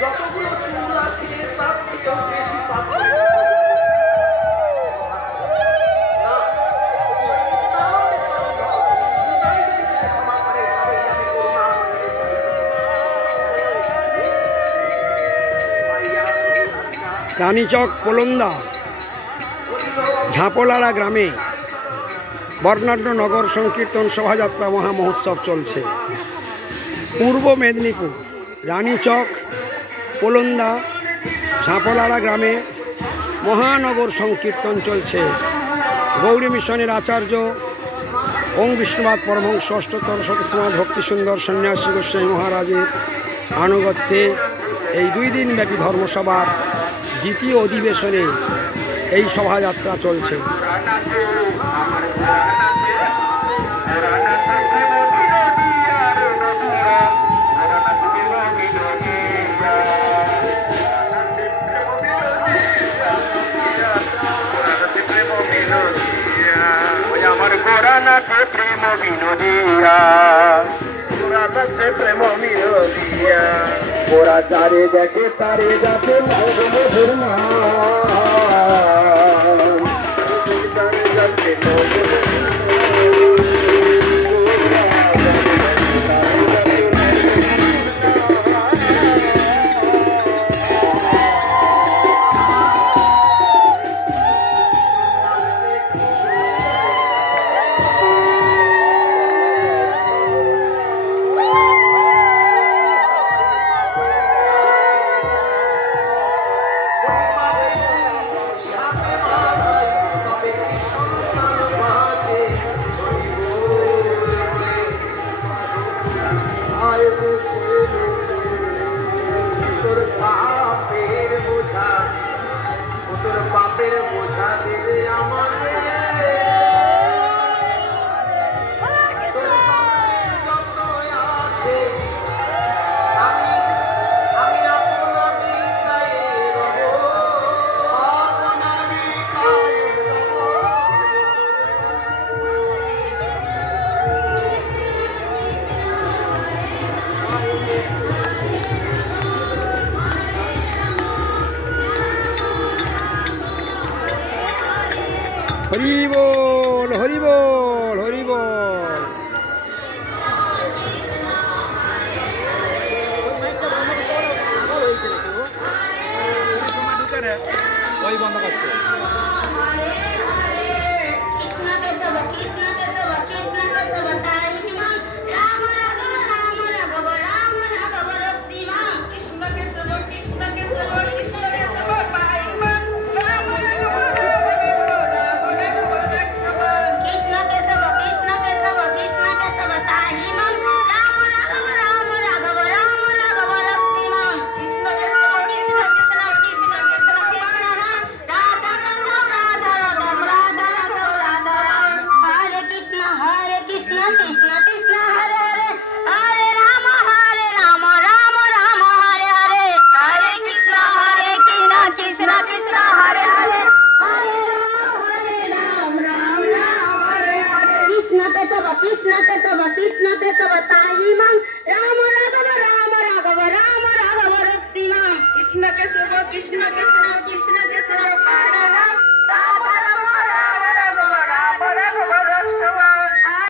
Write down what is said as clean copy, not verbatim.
যতগুলো চুল আছে তার থেকেও বেশি পাথর। রানীচক পোলন্দা ঝাঁপলাড়া গ্রামে বর্ণাঢ্য নগর সংকীর্তন শোভাযাত্রা মহামহোৎসব চলছে। পূর্ব মেদিনীপুর রানীচক পোলন্দা ঝাঁপলাড়া গ্রামে মহানগর সংকীর্তন চলছে। গৌরী মিশনের আচার্য ওং বিষ্ণুপাদ পরমহংস অষ্টতর সতস্মাদ ভক্তি সুন্দর সন্ন্যাসী গোস্বামী মহারাজের আনুগত্যে এই 2 দিনব্যাপী ধর্মসভার দ্বিতীয় অধিবেশনে এই শোভাযাত্রা চলছে। আমার গোরা নাচে প্রেম বিনোদিয়া, গোরা নাচে প্রেম বিনোদিয়া, গোরা যারে দেখে তারে যাতে মধুর বাপের বোঝা দিলে আমাদের হরি বল হরি বল হরি বল। ওই বন্ধ করতে Krishna Kesava Tahimam Rama Raghava Rama Raghava Rama Raghava Rakshimam Krishna Kesava Krishna Krishna Krishna